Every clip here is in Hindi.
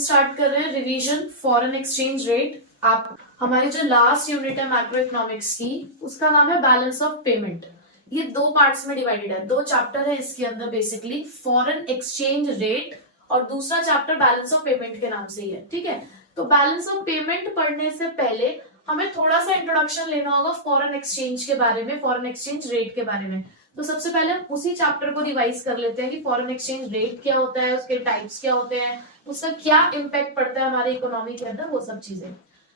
स्टार्ट कर रहे हैं रिवीजन फॉरेन एक्सचेंज रेट। आप हमारी जो लास्ट यूनिट है मैक्रो इकोनॉमिक्स की, उसका नाम है बैलेंस ऑफ पेमेंट। ये दो पार्ट्स में डिवाइडेड है, दो चैप्टर है इसके अंदर, बेसिकली फॉरेन एक्सचेंज रेट और दूसरा चैप्टर बैलेंस ऑफ पेमेंट के नाम से ही है। ठीक है, तो बैलेंस ऑफ पेमेंट पढ़ने से पहले हमें थोड़ा सा इंट्रोडक्शन लेना होगा फॉरेन एक्सचेंज के बारे में, फॉरेन एक्सचेंज रेट के बारे में। तो सबसे पहले हम उसी चैप्टर को रिवाइज कर लेते हैं कि फॉरेन एक्सचेंज रेट क्या होता है, उसके टाइप्स क्या होते हैं, उसका क्या इम्पैक्ट पड़ता है हमारी इकोनॉमी के अंदर, वो सब चीजें।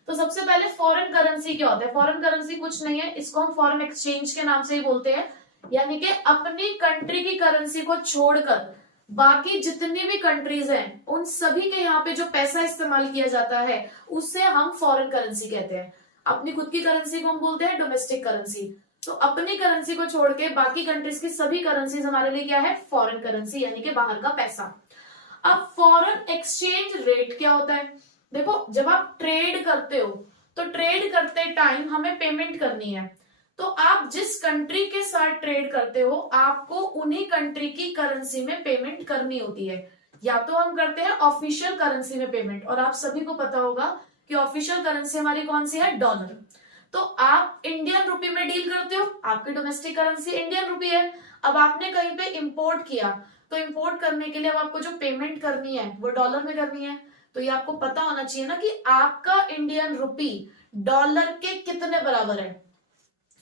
तो सबसे पहले फॉरेन करेंसी क्या होता है। फॉरेन करेंसी कुछ नहीं है, इसको हम फॉरेन एक्सचेंज के नाम से ही बोलते हैं। यानी कि अपनी कंट्री की करेंसी को छोड़कर बाकी जितनी भी कंट्रीज हैं उन सभी के यहाँ पे जो पैसा इस्तेमाल किया जाता है उससे हम फॉरेन करेंसी कहते हैं। अपनी खुद की करेंसी को हम बोलते हैं डोमेस्टिक करेंसी। तो अपनी करेंसी को छोड़ के बाकी कंट्रीज की सभी करेंसीज हमारे लिए क्या है, फॉरेन करेंसी, यानी कि बाहर का पैसा। अब फॉरेन एक्सचेंज रेट क्या होता है। देखो, जब आप ट्रेड करते हो तो ट्रेड करते टाइम हमें पेमेंट करनी है। तो आप जिस कंट्री के साथ ट्रेड करते हो आपको उन्हीं कंट्री की करेंसी में पेमेंट करनी होती है। या तो हम करते हैं ऑफिशियल करेंसी में पेमेंट, और आप सभी को पता होगा कि ऑफिशियल करेंसी हमारी कौन सी है, डॉलर। तो आप इंडियन रुपी में डील करते हो, आपकी डोमेस्टिक करेंसी इंडियन रुपी है। अब आपने कहीं पे इंपोर्ट किया, तो इंपोर्ट करने के लिए अब आपको जो पेमेंट करनी है वो डॉलर में करनी है। तो ये आपको पता होना चाहिए ना कि आपका इंडियन रुपी डॉलर के कितने बराबर है।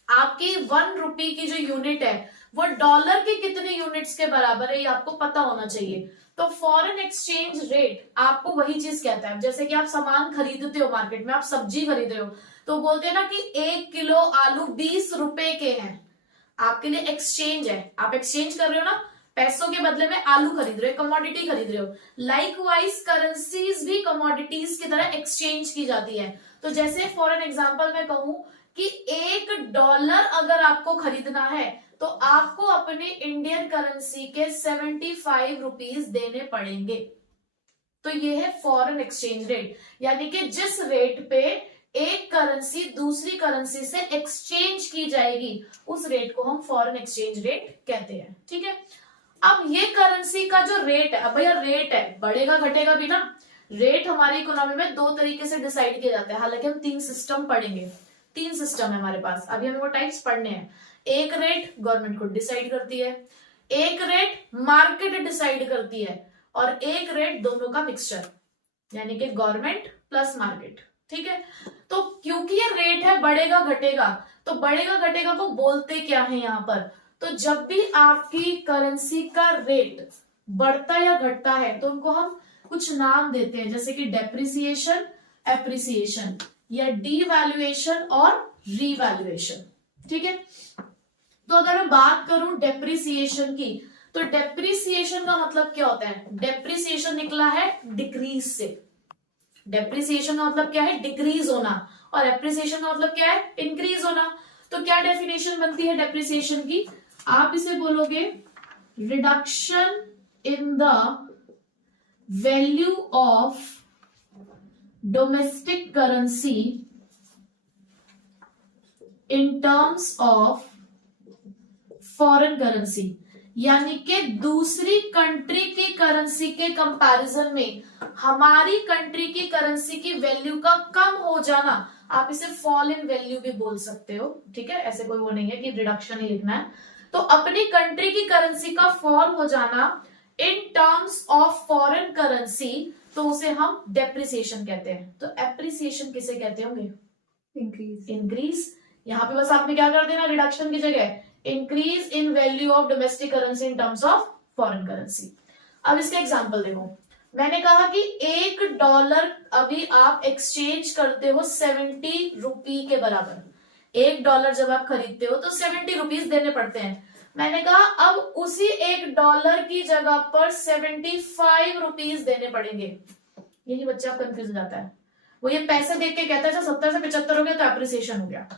आपकी 1 रुपी की जो यूनिट है वो डॉलर के कितने यूनिट्स के बराबर है, ये आपको पता होना चाहिए। तो फॉरेन एक्सचेंज रेट आपको वही चीज कहता है। जैसे कि आप सामान खरीदते हो मार्केट में, आप सब्जी खरीद रहे हो, तो बोलते हैं ना कि 1 किलो आलू 20 रुपए के हैं। आपके लिए एक्सचेंज है, आप एक्सचेंज कर रहे हो ना, पैसों के बदले में आलू खरीद रहे हो, कमोडिटी खरीद रहे हो। लाइकवाइज करेंसीज भी कमोडिटीज की तरह एक्सचेंज की जाती है। तो जैसे फॉर एन एग्जांपल मैं कहूं कि $1 अगर आपको खरीदना है तो आपको अपने इंडियन करेंसी के 75 रुपीज देने पड़ेंगे। तो ये है फॉरेन एक्सचेंज रेट, यानी कि जिस रेट पे एक करेंसी दूसरी करेंसी से एक्सचेंज की जाएगी उस रेट को हम फॉरेन एक्सचेंज रेट कहते हैं। ठीक है, अब ये करेंसी का जो रेट है, अब भैया रेट है, बढ़ेगा घटेगा भी ना। रेट हमारी इकोनॉमी में दो तरीके से डिसाइड किया जाता है। हालांकि हम 3 सिस्टम पढ़ेंगे, 3 सिस्टम है हमारे पास, अभी हमें वो टाइप्स पढ़ने हैं। एक रेट गवर्नमेंट खुद डिसाइड करती है, एक रेट मार्केट डिसाइड करती है, और एक रेट दोनों का मिक्सचर, यानी कि गवर्नमेंट प्लस मार्केट। ठीक है, तो क्योंकि ये रेट है बढ़ेगा घटेगा, तो बढ़ेगा घटेगा को बोलते क्या है यहाँ पर। तो जब भी आपकी करेंसी का रेट बढ़ता या घटता है तो उनको हम कुछ नाम देते हैं, जैसे कि डेप्रिसिएशन, एप्रिसिएशन, या डीवैल्यूएशन और रीवैल्यूएशन। ठीक है, तो अगर मैं बात करूं डेप्रिसिएशन की, तो डेप्रिसिएशन का मतलब क्या होता है। डेप्रिसिएशन निकला है डिक्रीज से। डेप्रिसिएशन का मतलब क्या है, डिक्रीज होना, और एप्रिसिएशन का मतलब क्या है, इंक्रीज होना। तो क्या डेफिनेशन बनती है डेप्रिसिएशन की, आप इसे बोलोगे reduction in the value of domestic currency in terms of foreign currency, यानी कि दूसरी कंट्री की करेंसी के कंपैरिजन में हमारी कंट्री की करेंसी की वैल्यू का कम हो जाना। आप इसे फॉल इन वैल्यू भी बोल सकते हो। ठीक है, ऐसे कोई वो नहीं है कि रिडक्शन ही लिखना है। तो अपनी कंट्री की करेंसी का फॉल हो जाना in terms of foreign currency, तो उसे हम डेप्रिसिएशन कहते हैं। तो एप्रिसिएशन किसे कहते होंगे, इंक्रीज। इंक्रीज, यहाँ पे बस आपने क्या कर देना, रिडक्शन की जगह increase in value of domestic currency in terms of foreign currency. अब इसका एग्जांपल देखो, मैंने कहा कि $1 अभी आप एक्सचेंज करते हो 70 रुपी के बराबर। $1 जब आप खरीदते हो तो 70 रुपीज देने पड़ते हैं। मैंने कहा अब उसी $1 की जगह पर 75 रुपीज देने पड़ेंगे। यही बच्चा कंफ्यूज हो जाता है, वो ये पैसे देख के कहता है अच्छा 70 से 75 हो गया तो एप्रिसिएशन हो गया।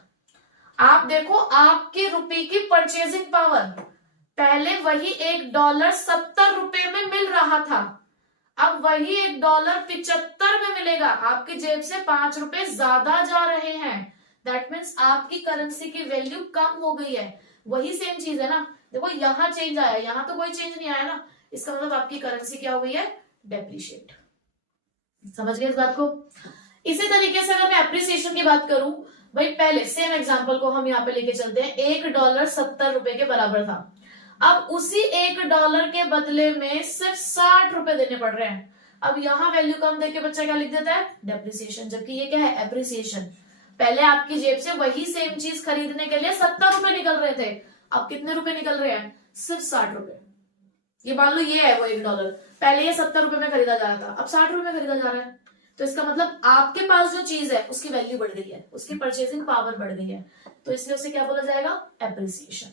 आप देखो आपके रुपए की परचेजिंग पावर, पहले वही $1 70 रुपए में मिल रहा था, अब वही $1 75 में मिलेगा। आपकी जेब से 5 रुपए ज्यादा जा रहे हैं। दैट मीन्स आपकी करेंसी की वैल्यू कम हो गई है। वही सेम चीज है ना, देखो यहाँ चेंज आया, यहाँ तो कोई चेंज नहीं आया ना, इसका मतलब आपकी करेंसी क्या हो गई है, डेप्रिशिएट। समझ गए इस बात को? इसी तरीके से अगर मैं एप्रिसिएशन की बात करूं, भाई पहले सेम एग्जांपल को हम यहाँ पे लेके चलते हैं। $1 70 के बराबर था। अब उसी $1 के बदले में सिर्फ 60 रुपए देने पड़ रहे हैं। अब यहाँ वैल्यू कम देके बच्चा क्या लिख देता है? डेप्रिसिएशन। जबकि ये क्या है? एप्रिसिएशन। पहले आपकी जेब से वही सेम चीज खरीदने के लिए 70 रुपए निकल रहे थे, अब कितने रुपए निकल रहे हैं? सिर्फ 60 रुपए। ये मान लो ये है वो $1, पहले ये 70 रुपए में खरीदा जा रहा था, अब 60 रुपए में खरीदा जा रहा है। तो इसका मतलब आपके पास जो चीज है उसकी वैल्यू बढ़ गई है, उसकी परचेसिंग पावर बढ़ गई है, तो इसलिए उसे क्या बोला जाएगा? एप्रिसिएशन।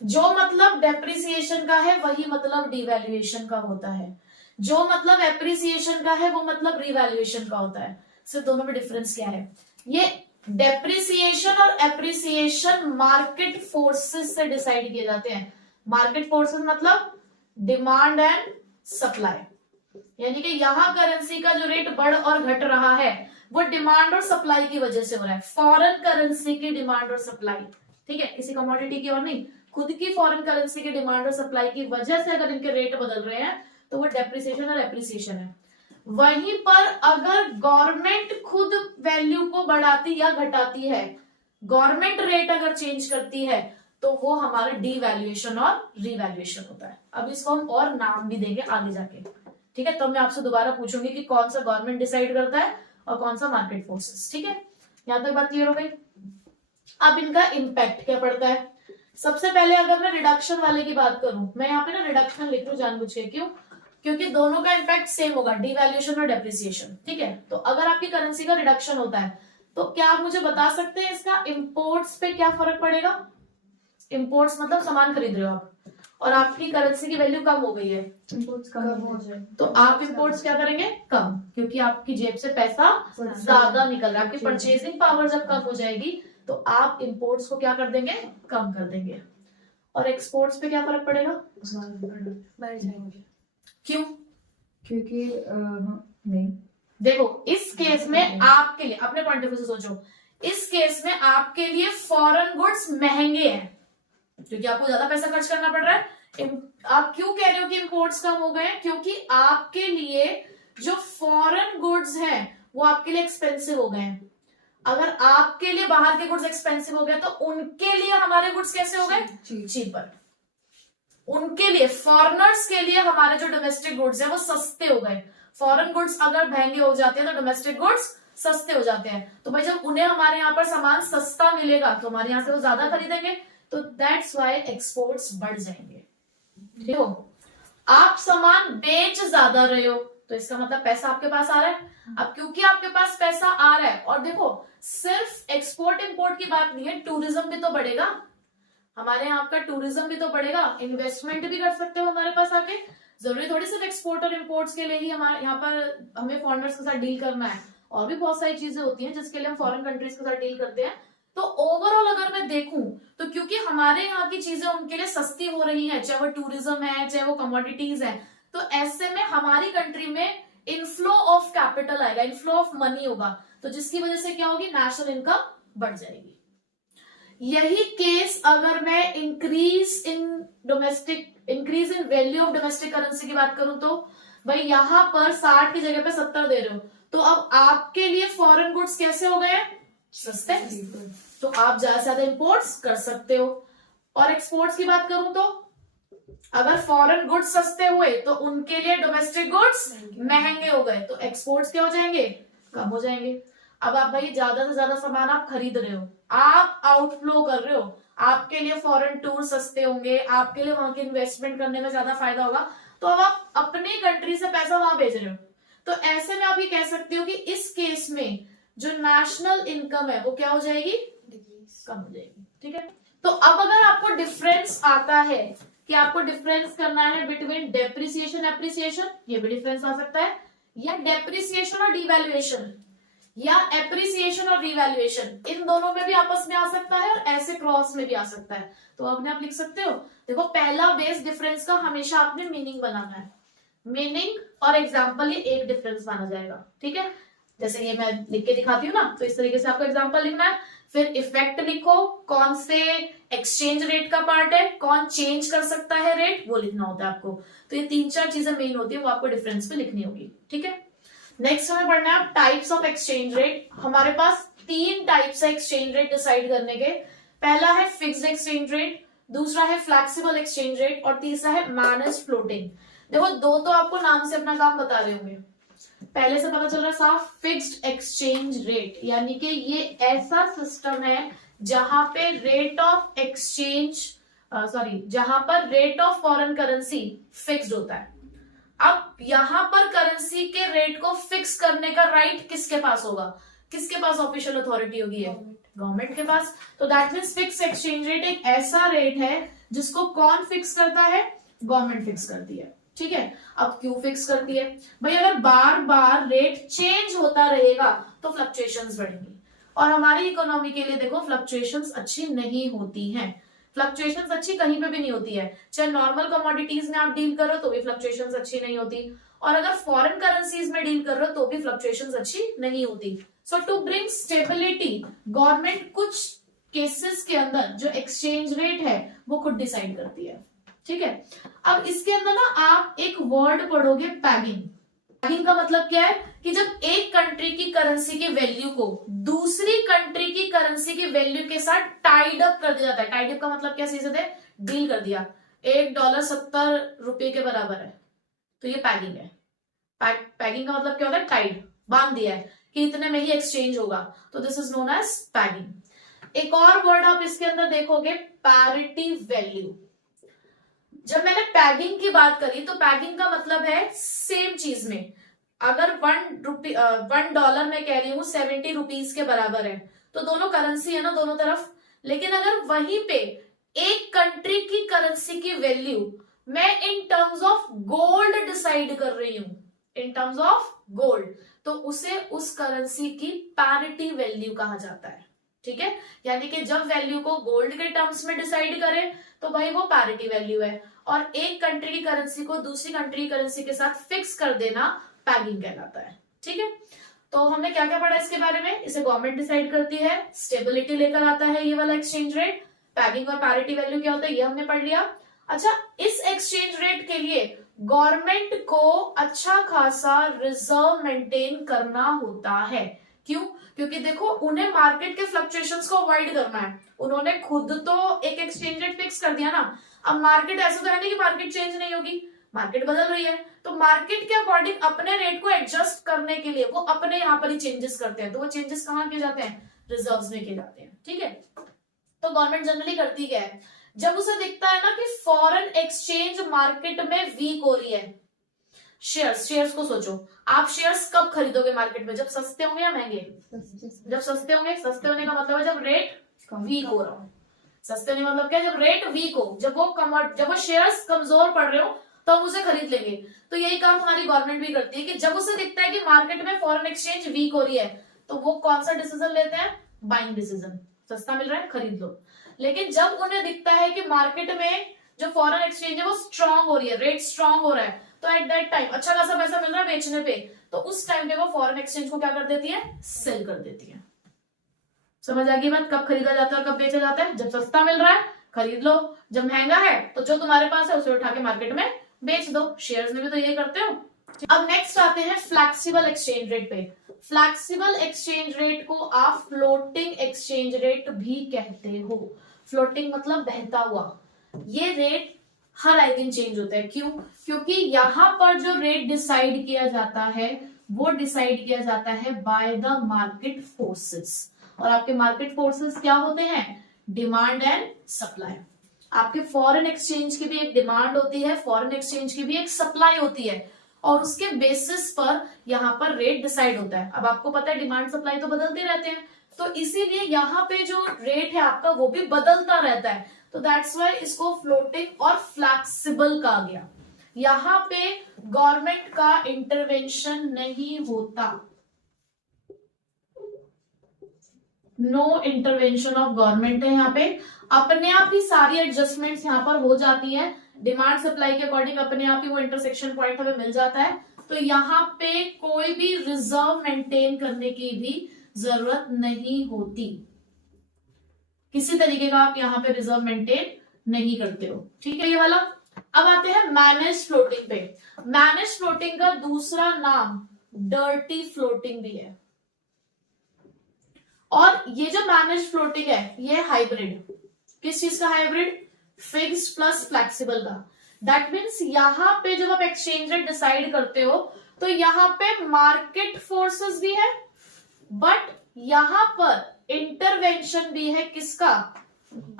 जो मतलब डेप्रिसिएशन का है वही मतलब डिवैल्यूएशन का होता है। जो मतलब एप्रिसिएशन का है वो मतलब रिवैल्यूएशन का होता है। सिर्फ दोनों में डिफरेंस क्या है? ये डेप्रिसिएशन और एप्रिसिएशन मार्केट फोर्सेस से डिसाइड किए जाते हैं। मार्केट फोर्सेस मतलब डिमांड एंड सप्लाई, यानी कि यहां करेंसी का जो रेट बढ़ और घट रहा है वो डिमांड और सप्लाई की वजह से हो रहा है। फॉरेन करेंसी की डिमांड और सप्लाई, ठीक है, किसी कमोडिटी की और नहीं, खुद की फॉरेन करेंसी की डिमांड और सप्लाई की वजह से अगर इनके रेट बदल रहे हैं तो वो डेप्रिसिएशन और एप्रिसिएशन है। वहीं पर अगर गवर्नमेंट खुद वैल्यू को बढ़ाती या घटाती है, गवर्नमेंट रेट अगर चेंज करती है, तो वो हमारा डीवैल्यूएशन और रिवैल्यूएशन होता है। अब इसको हम और नाम भी देंगे आगे जाके, ठीक है। तो मैं आपसे दोबारा पूछूंगी कि कौन सा गवर्नमेंट डिसाइड करता है और कौन सा मार्केट फोर्सेस, ठीक है। यहां तक बात क्लियर हो गई। अब इनका इम्पैक्ट क्या पड़ता है? सबसे पहले अगर मैं रिडक्शन वाले की बात करूं, मैं यहाँ पे ना रिडक्शन लिख लूं जानबूझ के, क्यों? क्योंकि दोनों का इम्पैक्ट सेम होगा, डिवैल्यूएशन और डेप्रिसिएशन, ठीक है। तो अगर आपकी करेंसी का रिडक्शन होता है तो क्या आप मुझे बता सकते हैं इसका इंपोर्ट्स पे क्या फर्क पड़ेगा? इंपोर्ट्स मतलब सामान खरीद रहे हो आप और आपकी करेंसी की वैल्यू कम हो गई है, इंपोर्ट्स कम हो जाए तो आप इंपोर्ट्स क्या करेंगे? कम, क्योंकि आपकी जेब से पैसा ज्यादा निकल रहा है। आपकी परचेजिंग पावर जब कम हो जाएगी तो आप इंपोर्ट्स को क्या कर देंगे? कम कर देंगे। और एक्सपोर्ट्स पे क्या फर्क पड़ेगा? बढ़ जाएंगे। क्यों? क्योंकि नहीं, देखो इस केस में आपके लिए, अपने पॉइंट ऑफ व्यू से सोचो, इस केस में आपके लिए फॉरेन गुड्स महंगे हैं क्योंकि आपको ज्यादा पैसा खर्च करना पड़ रहा है। आप क्यों कह रहे हो कि इंपोर्ट्स कम हो गए? क्योंकि आपके लिए जो फॉरेन गुड्स हैं वो आपके लिए एक्सपेंसिव हो गए हैं। अगर आपके लिए बाहर के गुड्स एक्सपेंसिव हो गए तो उनके लिए हमारे गुड्स कैसे हो गए? चीपर। उनके लिए, फॉरेनर्स के लिए हमारे जो डोमेस्टिक गुड्स है वो सस्ते हो गए। फॉरेन गुड्स अगर महंगे हो जाते हैं तो डोमेस्टिक गुड्स सस्ते हो जाते हैं। तो भाई जब उन्हें हमारे यहाँ पर सामान सस्ता मिलेगा तो हमारे यहाँ से वो ज्यादा खरीदेंगे, तो दैट्स वाई एक्सपोर्ट्स बढ़ जाएंगे। ठीक हो? आप सामान बेच ज्यादा रहे हो तो इसका मतलब पैसा आपके पास आ रहा है। अब क्योंकि आपके पास पैसा आ रहा है, और देखो सिर्फ एक्सपोर्ट इंपोर्ट की बात नहीं है, टूरिज्म भी तो बढ़ेगा। हमारे यहाँ का टूरिज्म भी तो बढ़ेगा, इन्वेस्टमेंट भी कर सकते हो हमारे पास आके। जरूरी थोड़ी सिर्फ एक्सपोर्ट और इम्पोर्ट्स के लिए ही हमारे यहाँ पर हमें फॉरेनर्स के साथ डील करना है, और भी बहुत सारी चीजें होती हैं जिसके लिए हम फॉरेन कंट्रीज के साथ डील करते हैं। तो ओवरऑल अगर मैं देखूं तो क्योंकि हमारे यहाँ की चीजें उनके लिए सस्ती हो रही है, चाहे वो टूरिज्म है चाहे वो कमोडिटीज है, तो ऐसे में हमारी कंट्री में इनफ्लो ऑफ कैपिटल आएगा, इनफ्लो ऑफ मनी होगा, तो जिसकी वजह से क्या होगी? नेशनल इनकम बढ़ जाएगी। यही केस अगर मैं increase in value of domestic currency की बात करूं तो भाई यहां पर 60 की जगह पे 70 दे रहे हो, तो अब आपके लिए फॉरेन गुड्स कैसे हो गए? सस्ते। तो आप ज्यादा से ज्यादा इंपोर्ट्स कर सकते हो। और एक्सपोर्ट्स की बात करूं तो अगर फॉरेन गुड्स सस्ते हुए तो उनके लिए डोमेस्टिक गुड्स महंगे हो गए, तो एक्सपोर्ट्स क्या हो जाएंगे? कम हो जाएंगे। अब आप भाई ज्यादा से ज्यादा सामान आप खरीद रहे हो, आप आउटफ्लो कर रहे हो, आपके लिए फॉरेन टूर सस्ते होंगे, आपके लिए वहां की इन्वेस्टमेंट करने में ज्यादा फायदा होगा, तो अब आप अपनी कंट्री से पैसा वहां भेज रहे हो। तो ऐसे में आप ये कह सकते हो कि इस केस में जो नेशनल इनकम है वो क्या हो जाएगी? कम हो जाएगी। ठीक है। तो अब अगर आपको डिफरेंस आता है कि आपको डिफरेंस करना है बिटवीन डेप्रिसिएशन एप्रिसिएशन, ये भी डिफरेंस आ सकता है, या डेप्रिसिएशन और डिवैल्यूएशन, या एप्रिसिएशन और रिवैल्यूएशन, इन दोनों में भी आपस में आ सकता है और ऐसे क्रॉस में भी आ सकता है, तो अपने आप लिख सकते हो। देखो पहला बेस डिफरेंस का हमेशा आपने मीनिंग बनाना है, मीनिंग और एग्जाम्पल, ये एक डिफरेंस माना जाएगा। ठीक है, जैसे ये मैं लिख के दिखाती हूँ ना, तो इस तरीके से आपको एग्जाम्पल लिखना है। फिर इफेक्ट लिखो, कौन से एक्सचेंज रेट का पार्ट है, कौन चेंज कर सकता है रेट, वो लिखना होता है आपको। तो ये 3-4 चीजें मेन होती है, वो आपको डिफरेंस पे लिखनी होगी। ठीक है, नेक्स्ट हमें पढ़ना है टाइप्स ऑफ एक्सचेंज रेट। हमारे पास 3 टाइप्स है एक्सचेंज रेट डिसाइड करने के। पहला है फिक्स्ड एक्सचेंज रेट, दूसरा है फ्लेक्सिबल एक्सचेंज रेट और तीसरा है मैनेज फ्लोटिंग। देखो दो तो आपको नाम से अपना काम बता रहे होंगे, पहले से पता चल रहा है साफ, फिक्स्ड एक्सचेंज रेट यानी कि ये ऐसा सिस्टम है जहां पे रेट ऑफ एक्सचेंज जहां पर rate of foreign currency fixed होता है। अब यहां पर करेंसी के रेट को फिक्स करने का राइट किसके पास होगा, किसके पास ऑफिशियल अथॉरिटी होगी, है गवर्नमेंट के पास। तो that means fix exchange rate एक ऐसा रेट है जिसको कौन फिक्स करता है, गवर्नमेंट फिक्स करती है। ठीक है, अब क्यों फिक्स करती है भाई, अगर बार बार रेट चेंज होता रहेगा तो फ्लक्चुएशंस बढ़ेंगी और हमारी इकोनॉमी के लिए देखो फ्लक्चुएशंस अच्छी नहीं होती हैं। फ्लक्चुएशंस अच्छी कहीं पे भी नहीं होती है, चाहे नॉर्मल कमोडिटीज में आप डील करो तो भी फ्लक्चुएशंस अच्छी नहीं होती और अगर फॉरेन करेंसीज में डील कर रहे हो तो भी फ्लक्चुएशंस अच्छी नहीं होती। सो टू ब्रिंग स्टेबिलिटी गवर्नमेंट कुछ केसेस के अंदर जो एक्सचेंज रेट है वो खुद डिसाइड करती है। ठीक है, अब इसके अंदर ना आप एक वर्ड पढ़ोगे पैगिंग। पैगिंग का मतलब क्या है कि जब एक कंट्री की करेंसी की वैल्यू को दूसरी कंट्री की करेंसी की वैल्यू के साथ टाइड अप कर दिया जाता है। टाइड अप का मतलब क्या, सीधे डील कर दिया, $1 70 के बराबर है तो ये पैगिंग है। पैगिंग का मतलब क्या होता है, टाइड, बांध दिया है कि इतने में ही एक्सचेंज होगा, तो this is known as paging. एक और वर्ड आप इसके अंदर देखोगे, पैरिटी वैल्यू। जब मैंने पैगिंग की बात करी तो पैगिंग का मतलब है सेम चीज में, अगर $1 मैं कह रही हूं 70 रुपीज के बराबर है तो दोनों करेंसी है ना दोनों तरफ, लेकिन अगर वहीं पे एक कंट्री की करेंसी की वैल्यू मैं in terms of gold decide कर रही हूं, इन टर्म्स ऑफ गोल्ड, तो उसे उस करेंसी की पैरिटी वैल्यू कहा जाता है। ठीक है, यानी कि जब वैल्यू को गोल्ड के टर्म्स में डिसाइड करें तो भाई वो पैरिटी वैल्यू है और एक कंट्री की करेंसी को दूसरी कंट्री की करेंसी के साथ फिक्स कर देना पैगिंग कहलाता है। ठीक है, तो हमने क्या क्या पढ़ा इसके बारे में, इसे गवर्नमेंट डिसाइड करती है, स्टेबिलिटी लेकर आता है ये वाला एक्सचेंज रेट। पैगिंग और पैरिटी वैल्यू क्या होता है ये हमने पढ़ लिया। अच्छा, इस एक्सचेंज रेट के लिए गवर्नमेंट को अच्छा खासा रिजर्व मेंटेन करना होता है। क्यों, क्योंकि देखो उन्हें मार्केट के फ्लक्चुएशंस को अवॉइड करना है। उन्होंने खुद तो एक एक्सचेंज रेट फिक्स कर दिया ना, अब मार्केट ऐसा तो है नहीं कि मार्केट चेंज नहीं होगी, मार्केट बदल रही है, तो मार्केट के अकॉर्डिंग अपने रेट को एडजस्ट करने के लिए वो अपने यहाँ पर ही चेंजेस करते हैं। तो वो चेंजेस कहाँ किए जाते हैं, रिजर्व्स में किए जाते हैं। ठीक है, तो गवर्नमेंट जनरली करती क्या है, जब उसे दिखता है ना कि फॉरेन एक्सचेंज मार्केट में वीक हो रही है, शेयर्स को सोचो, आप शेयर्स कब खरीदोगे मार्केट में, जब सस्ते होंगे या महंगे, जब सस्ते होंगे। सस्ते होने का मतलब है जब रेट वीक हो रहा हो, सस्ते होने का मतलब क्या है, जब रेट जब वो शेयर्स कमजोर पड़ रहे हो तो हम उसे खरीद लेंगे। तो यही काम हमारी गवर्नमेंट भी करती है कि जब उसे दिखता है कि मार्केट में फॉरेन एक्सचेंज वीक हो रही है तो वो कौन सा डिसीजन लेते हैं, बाइंग डिसीजन, सस्ता मिल रहा है खरीद लो। लेकिन जब उन्हें दिखता है कि मार्केट में जो फॉरेन एक्सचेंज है वो स्ट्रांग हो रही है, रेट स्ट्रांग हो रहा है, तो एट दैट टाइम अच्छा खासा पैसा मिल रहा है बेचने पे, तो उस टाइम पे वो फॉरेन एक्सचेंज को क्या कर देती है, सेल कर देती है। समझ आ गई बात, कब खरीदा जाता है और कब बेचा जाता है, जब सस्ता मिल रहा है खरीद लो, जब महंगा है तो जो तुम्हारे पास है उसे उठा के मार्केट में बेच दो। शेयर्स में भी तो यही करते हो। अब नेक्स्ट आते हैं फ्लेक्सिबल एक्सचेंज रेट पे। फ्लेक्सिबल एक्सचेंज रेट को आप फ्लोटिंग एक्सचेंज रेट भी कहते हो। फ्लोटिंग मतलब बहता हुआ। ये रेट हर आए दिन चेंज होता है। क्यों, क्योंकि यहां पर जो रेट डिसाइड किया जाता है वो डिसाइड किया जाता है बाय द मार्केट फोर्सेस। और आपके मार्केट फोर्सेस क्या होते हैं, डिमांड एंड सप्लाई। आपके फॉरेन एक्सचेंज की भी एक डिमांड होती है, फॉरेन एक्सचेंज की भी एक सप्लाई होती है और उसके बेसिस पर यहाँ पर रेट डिसाइड होता है। अब आपको पता है डिमांड सप्लाई तो बदलते रहते हैं, तो इसीलिए यहाँ पे जो रेट है आपका वो भी बदलता रहता है। तो दैट्स वाई इसको फ्लोटिंग और फ्लैक्सिबल कहा गया। यहाँ पे गवर्नमेंट का इंटरवेंशन नहीं होता, नो इंटरवेंशन ऑफ गवर्नमेंट है। यहाँ पे अपने आप ही सारी एडजस्टमेंट्स यहाँ पर हो जाती हैं, डिमांड सप्लाई के अकॉर्डिंग अपने आप ही वो इंटरसेक्शन पॉइंट हमें मिल जाता है। तो यहाँ पे कोई भी रिजर्व मेंटेन करने की भी जरूरत नहीं होती, किसी तरीके का आप यहाँ पे रिजर्व मेंटेन नहीं करते हो। ठीक है ये वाला। अब आते हैं मैनेज फ्लोटिंग पे। मैनेज फ्लोटिंग का दूसरा नाम डर्टी फ्लोटिंग भी है। और ये जो मैनेज फ्लोटिंग है ये हाइब्रिड, किस चीज का हाइब्रिड? फिक्स्ड प्लस फ्लेक्सिबल का। दैट मीन्स यहां पे जब आप एक्सचेंज रेट डिसाइड करते हो तो यहां पे मार्केट फोर्सेस भी है, बट यहां पर इंटरवेंशन भी है किसका?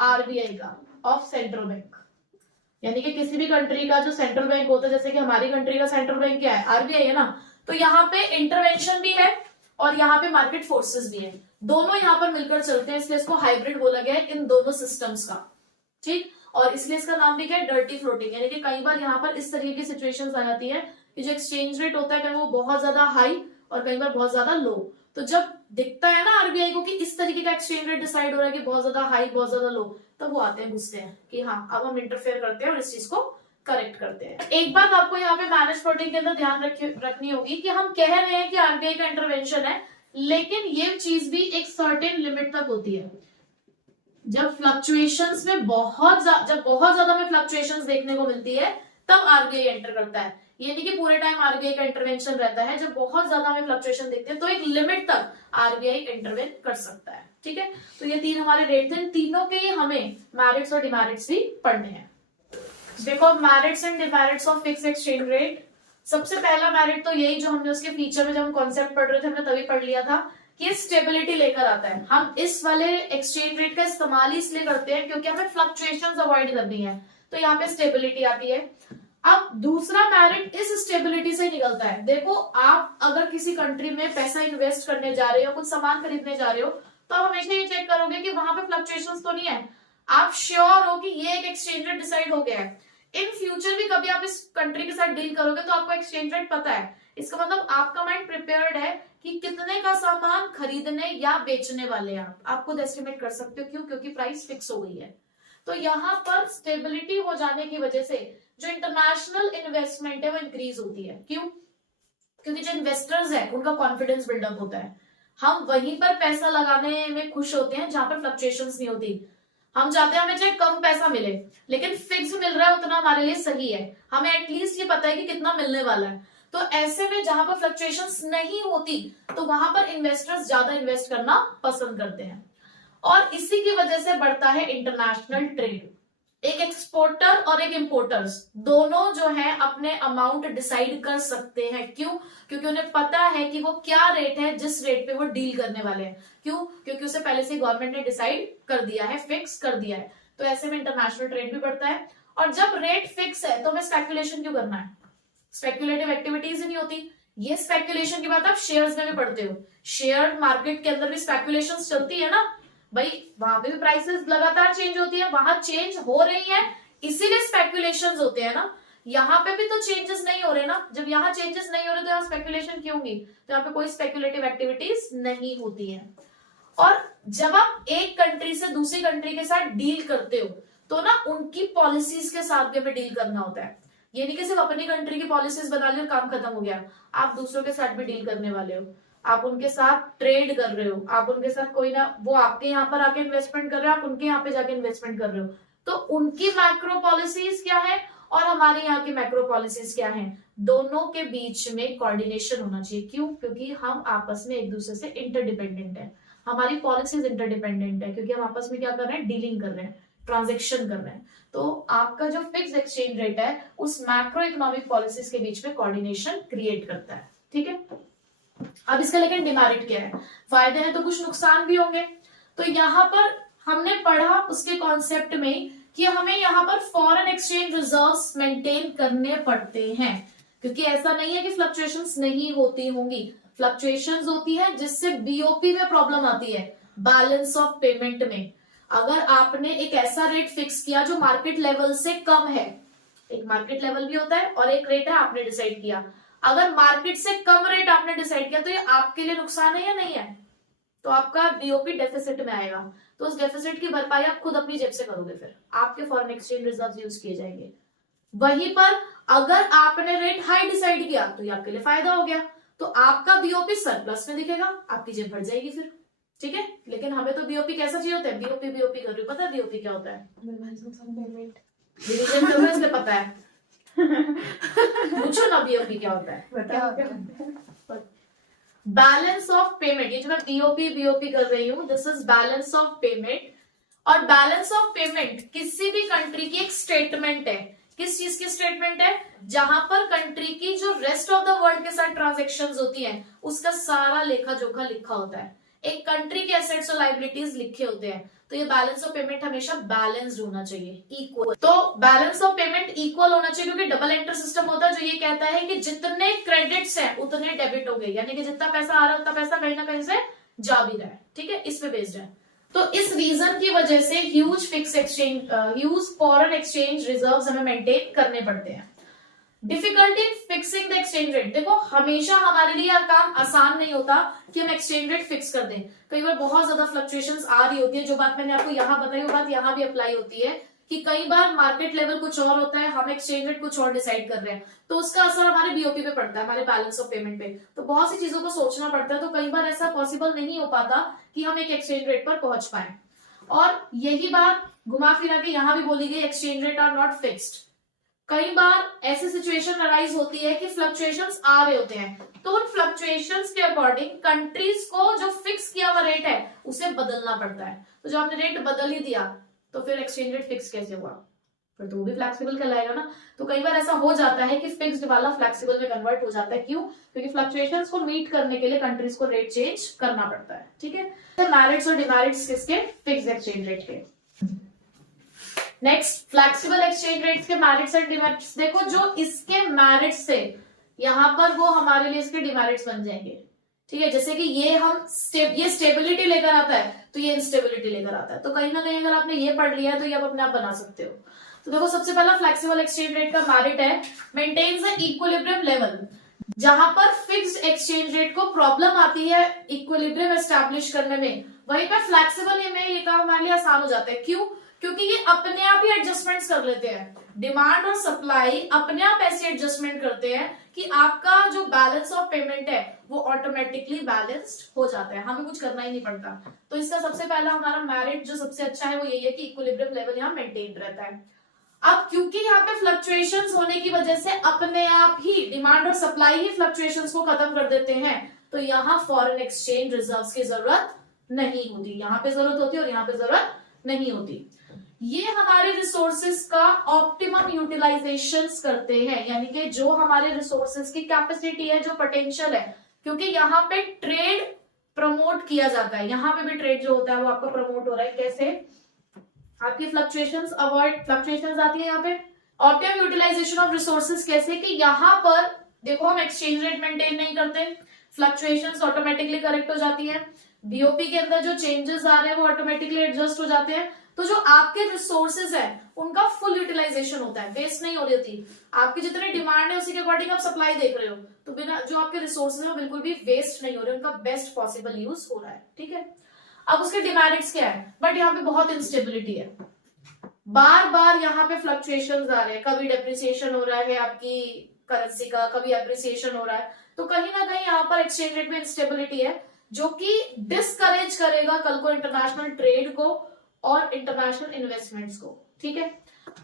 आरबीआई का, ऑफ सेंट्रल बैंक। यानी कि किसी भी कंट्री का जो सेंट्रल बैंक होता है, जैसे कि हमारी कंट्री का सेंट्रल बैंक क्या है? आरबीआई है ना। तो यहाँ पे इंटरवेंशन भी है और यहाँ पे मार्केट फोर्सेस भी है, दोनों यहाँ पर मिलकर चलते हैं, इसलिए इसको हाइब्रिड बोला गया है इन दोनों सिस्टम्स का। ठीक, और इसलिए इसका नाम भी क्या है? Dirty floating. यानी कि कई बार यहाँ पर इस तरीके की सिचुएशंस आ जाती है कि जो एक्सचेंज रेट होता है वो बहुत ज्यादा हाई और कई बार बहुत ज्यादा लो। तो जब दिखता है ना आरबीआई को कि इस तरीके का एक्सचेंज रेट डिसाइड हो रहा है कि बहुत ज्यादा हाई बहुत ज्यादा लो, तब वो आते हैं, घुसते हैं कि हाँ अब हम इंटरफेयर करते हैं और इस चीज को करेक्ट करते हैं। एक बात आपको यहाँ पे मैनेज फ्लोटिंग के अंदर ध्यान रखनी होगी कि हम कह रहे हैं कि आरबीआई का इंटरवेंशन है, लेकिन ये चीज भी एक सर्टेन लिमिट तक होती है। जब फ्लक्चुएशंस में बहुत ज्यादा में फ्लक्चुएशंस देखने को मिलती है तब आरबीआई एंटर करता है। ये नहीं कि पूरे टाइम आरबीआई का इंटरवेंशन रहता है। जब बहुत ज्यादा हमें फ्लक्चुएशन देखते हैं तो एक लिमिट तक आरबीआई इंटरवेन कर सकता है। ठीक है, तो ये तीन हमारे रेट थे, तीनों के हमें मैरिट्स और डिमेरिट्स भी पढ़ने हैं। देखो merits and demerits of fixed exchange rate. सबसे पहला मैरिट तो यही जो हमने उसके फीचर में जब हम कॉन्सेप्ट पढ़ रहे थे हमने तभी पढ़ लिया था कि स्टेबिलिटी लेकर आता है। हम इस वाले एक्सचेंज रेट का इस्तेमाल इसलिए करते हैं क्योंकि हमें फ्लक्चुएशंस अवॉइड करनी है, तो यहाँ पे स्टेबिलिटी आती है। अब दूसरा मैरिट इस स्टेबिलिटी से निकलता है। देखो आप अगर किसी कंट्री में पैसा इन्वेस्ट करने जा रहे हो, कुछ सामान खरीदने जा रहे हो, तो आप हमेशा ये चेक करोगे कि वहां पे फ्लक्चुएशंस तो नहीं है। आप श्योर हो कि ये एक एक्सचेंज रेट डिसाइड हो गया है। इन फ्यूचर भी कभी आप इस कंट्री के साथ डील करोगे तो आपको एक्सचेंज रेट पता है। इसका मतलब आपका माइंड प्रिपेयर्ड है कि कितने का सामान खरीदने या बेचने वाले हैं आप खुद एस्टिमेट कर सकते हो। क्यों? क्योंकि प्राइस फिक्स हो गई है। तो यहाँ पर स्टेबिलिटी हो जाने की वजह से जो इंटरनेशनल इन्वेस्टमेंट है वो इंक्रीज होती है। क्यों? क्योंकि जो इन्वेस्टर्स है उनका कॉन्फिडेंस बिल्डअप होता है। हम वहीं पर पैसा लगाने में खुश होते हैं जहां पर फ्लक्चुएशंस नहीं होती। हम चाहते हैं हमें चाहे कम पैसा मिले लेकिन फिक्स मिल रहा है उतना हमारे लिए सही है, हमें एटलीस्ट ये पता है कि कितना मिलने वाला है। तो ऐसे में जहां पर फ्लक्चुएशंस नहीं होती तो वहां पर इन्वेस्टर्स ज्यादा इन्वेस्ट करना पसंद करते हैं और इसी की वजह से बढ़ता है इंटरनेशनल ट्रेड। एक एक्सपोर्टर और एक इंपोर्टर्स दोनों जो है अपने अमाउंट डिसाइड कर सकते हैं। क्यों? क्योंकि उन्हें पता है कि वो क्या रेट है जिस रेट पे वो डील करने वाले हैं। क्यों? क्योंकि उसे पहले से गवर्नमेंट ने डिसाइड कर दिया है, फिक्स कर दिया है। तो ऐसे में इंटरनेशनल ट्रेड भी बढ़ता है। और जब रेट फिक्स है तो हमें स्पेकुलेशन क्यों करना है? स्पेकुलेटिव एक्टिविटीज ही नहीं होती। ये स्पेकुलेशन की बात आप शेयर्स में भी पढ़ते हो। शेयर मार्केट के अंदर भी स्पेकुलेशन चलती है ना भाई, वहां पे भी प्राइसेस लगातार चेंज होती है, वहां चेंज हो रही है इसीलिए स्पेकुलेशंस होते हैं ना। यहाँ पे भी तो चेंजेस नहीं हो रहे ना। जब यहाँ चेंजेस नहीं हो रहे तो यहाँ स्पेकुलेशन क्यों होगी? तो यहाँ पे कोई स्पेकुलेटिव एक्टिविटीज नहीं होती है। और जब आप एक कंट्री से दूसरी कंट्री के साथ डील करते हो तो ना उनकी पॉलिसीज के साथ भी हमें डील करना होता है। ये नहीं कि सिर्फ अपनी कंट्री की पॉलिसीज बना ली और काम खत्म हो गया। आप दूसरों के साथ भी डील करने वाले हो, आप उनके साथ ट्रेड कर रहे हो, आप उनके साथ कोई ना, वो आपके यहाँ पर आके इन्वेस्टमेंट कर रहे हो, आप उनके यहाँ पे जाके इन्वेस्टमेंट कर रहे हो। तो उनकी मैक्रो पॉलिसीज क्या है और हमारे यहाँ की मैक्रो पॉलिसीज क्या है, दोनों के बीच में कोऑर्डिनेशन होना चाहिए। क्यों? क्योंकि हम आपस में एक दूसरे से इंटरडिपेंडेंट है, हमारी पॉलिसीज इंटरडिपेंडेंट है, क्योंकि हम आपस में क्या कर रहे हैं? डीलिंग कर रहे हैं, ट्रांजेक्शन कर रहे हैं। तो आपका जो फिक्स एक्सचेंज रेट है उस मैक्रो इकोनॉमिक पॉलिसीज के बीच में कोऑर्डिनेशन क्रिएट करता है। ठीक है, अब इसका लेकिन डिमेरिट क्या है? फायदे हैं तो कुछ नुकसान भी होंगे। तो यहाँ पर हमने पढ़ा उसके कॉन्सेप्ट में कि हमें यहाँ पर फॉरेन एक्सचेंज रिजर्व्स मेंटेन करने पड़ते हैं, क्योंकि ऐसा नहीं है कि फ्लक्चुएशंस नहीं होती होंगी, फ्लक्चुएशंस होती है जिससे बीओपी में प्रॉब्लम आती है, बैलेंस ऑफ पेमेंट में। अगर आपने एक ऐसा रेट फिक्स किया जो मार्केट लेवल से कम है, एक मार्केट लेवल भी होता है और एक रेट है आपने डिसाइड किया, अगर मार्केट से कम रेट आपने डिसाइड किया तो ये आपके लिए नुकसान है या नहीं है? तो आपका बीओपी डेफिसिट में आएगा। तो उस डेफिसिट की भरपाई आप खुद अपनी जेब से करोगे, फिर आपके फॉरेन एक्सचेंज रिजर्व्स यूज किए जाएंगे। वहीं पर अगर आपने रेट हाई डिसाइड किया तो ये आपके लिए फायदा हो गया, तो आपका बीओपी सरप्लस में दिखेगा, आपकी जेब भर जाएगी फिर। ठीक है, लेकिन हमें तो बीओपी कैसा चाहिए होता है? बीओपी बीओपी कर रही हो, पता है बीओपी क्या होता है? डिवीजन कर रहे हो इसलिए पता है। पूछो ना बीओपी क्या होता है। बताओ। बैलेंस ऑफ पेमेंट, ये जो मैं बीओपी कर रही हूँ, this is balance of payment. और बैलेंस ऑफ पेमेंट किसी भी कंट्री की एक स्टेटमेंट है। किस चीज की स्टेटमेंट है? जहां पर कंट्री की जो रेस्ट ऑफ द वर्ल्ड के साथ ट्रांजेक्शन्स होती हैं उसका सारा लेखा जोखा लिखा होता है। एक कंट्री के एसेट्स और लायबिलिटीज लिखे होते हैं। तो ये बैलेंस ऑफ पेमेंट हमेशा बैलेंस्ड होना चाहिए, इक्वल। तो बैलेंस ऑफ पेमेंट इक्वल होना चाहिए, क्योंकि डबल एंटर सिस्टम होता है जो ये कहता है कि जितने क्रेडिट्स हैं उतने डेबिट हो गए, यानी कि जितना पैसा आ रहा है उतना पैसा कहीं ना कहीं से जा भी रहा है। ठीक है, इस पे बेस्ड है। तो इस रीजन की वजह से ह्यूज फॉरेन एक्सचेंज रिजर्व्स हमें मेंटेन करने पड़ते हैं। Difficulty in fixing the exchange rate, देखो हमेशा हमारे लिए यह काम आसान नहीं होता कि हम एक्सचेंज रेट फिक्स कर दें। कई बार बहुत ज्यादा फ्लक्चुएशंस आ रही होती है, जो बात मैंने आपको यहाँ बताई वो बात यहाँ भी अप्लाई होती है कि कई बार मार्केट लेवल कुछ और होता है, हम एक्सचेंज रेट कुछ और डिसाइड कर रहे हैं, तो उसका असर हमारे बीओपी पे पड़ता है, हमारे बैलेंस ऑफ पेमेंट पे। तो बहुत सी चीजों को सोचना पड़ता है, तो कई बार ऐसा पॉसिबल नहीं हो पाता कि हम एक एक्सचेंज रेट पर पहुंच पाए। और यही बात घुमा फिरा के यहाँ भी बोली गई, exchange rate are not fixed. कई बार ऐसी सिचुएशन अराइज होती है कि फ्लक्चुएशंस आ रहे होते हैं, तो उन फ्लक्चुएशंस के अकॉर्डिंग कंट्रीज को जो फिक्स किया हुआ रेट है उसे बदलना पड़ता है। तो जब आपने रेट बदल ही दिया तो फिर एक्सचेंज रेट फिक्स कैसे हुआ? फिर तो वो भी फ्लेक्सिबल कहलाएगा ना। तो कई बार ऐसा हो जाता है कि फिक्स्ड वाला फ्लेक्सिबल में कन्वर्ट हो जाता है। क्यों? क्योंकि फ्लक्चुएशंस को मीट करने के लिए कंट्रीज को रेट चेंज करना पड़ता है। ठीक है, तो मेरिट्स और डिमेरिट्स किसके? फिक्स्ड एक्सचेंज रेट के। नेक्स्ट, फ्लेक्सिबल एक्सचेंज रेट्स के मेरिट्स एंड डिमेरिट्स। देखो जो इसके मेरिट्स से यहाँ पर वो हमारे लिए इसके डिमेरिट्स बन जाएंगे। ठीक है, जैसे कि ये ये स्टेबिलिटी लेकर आता है तो ये इंस्टेबिलिटी लेकर आता है। तो कहीं ना कहीं अगर आपने ये पढ़ लिया है तो ये आप अपने आप बना सकते हो। तो देखो सबसे पहला फ्लेक्सिबल एक्सचेंज रेट का मेरिट है मेंटेन्स द इक्विलिब्रियम लेवल। जहां पर फिक्स्ड एक्सचेंज रेट को प्रॉब्लम आती है इक्विलिब्रियम एस्टैब्लिश करने में, वहीं पर फ्लेक्सिबल में ये काम हमारे लिए आसान हो जाता है। क्यों? क्योंकि ये अपने आप ही एडजस्टमेंट्स कर लेते हैं। डिमांड और सप्लाई अपने आप ऐसे एडजस्टमेंट करते हैं कि आपका जो बैलेंस ऑफ पेमेंट है वो ऑटोमेटिकली बैलेंस्ड हो जाता है, हमें कुछ करना ही नहीं पड़ता। तो इसका सबसे पहला हमारा मेरिट जो सबसे अच्छा है वो यही है कि इक्विलिब्रियम लेवल यहाँ मेंटेन रहता है। अब क्योंकि यहाँ पे फ्लक्चुएशंस होने की वजह से अपने आप ही डिमांड और सप्लाई ही फ्लक्चुएशंस को खत्म कर देते हैं, तो यहाँ फॉरेन एक्सचेंज रिजर्व्स की जरूरत नहीं होती। यहाँ पे जरूरत होती है और यहाँ पे जरूरत नहीं होती। ये हमारे रिसोर्सेज का ऑप्टिमम यूटिलाइजेशन करते हैं, यानी कि जो हमारे रिसोर्सेज की कैपेसिटी है, जो पोटेंशियल है, क्योंकि यहाँ पे ट्रेड प्रमोट किया जाता है। यहाँ पे भी ट्रेड जो होता है वो आपका प्रमोट हो रहा है। कैसे? आपकी फ्लक्चुएशंस आती है यहाँ पे। ऑप्टिमम यूटिलाइजेशन ऑफ रिसोर्सेज कैसे? कि यहाँ पर देखो हम एक्सचेंज रेट मेंटेन नहीं करते, फ्लक्चुएशंस ऑटोमेटिकली करेक्ट हो जाती है, बीओपी के अंदर जो चेंजेस आ रहे हैं वो ऑटोमेटिकली एडजस्ट हो जाते हैं। तो जो आपके रिसोर्सेज है उनका फुल यूटिलाइजेशन होता है, वेस्ट नहीं हो रही होती। आपकी जितनी डिमांड है उसी के अकॉर्डिंग आप सप्लाई देख रहे हो, तो बिना जो आपके रिसोर्सेज है बिल्कुल भी वेस्ट नहीं हो रहे, उनका बेस्ट पॉसिबल यूज हो रहा है। ठीक है, अब उसके डिमेरिट्स क्या है? बट यहाँ पे बहुत इंस्टेबिलिटी है, बार बार यहाँ पे फ्लक्चुएशंस आ रहे हैं, कभी डेप्रिसिएशन हो रहा है आपकी करेंसी का, कभी एप्रिसिएशन हो रहा है। तो कहीं ना कहीं यहाँ पर एक्सचेंज रेट में इंस्टेबिलिटी है, जो कि डिस्करेज करेगा कल को इंटरनेशनल ट्रेड को और इंटरनेशनल इन्वेस्टमेंट्स को। ठीक है,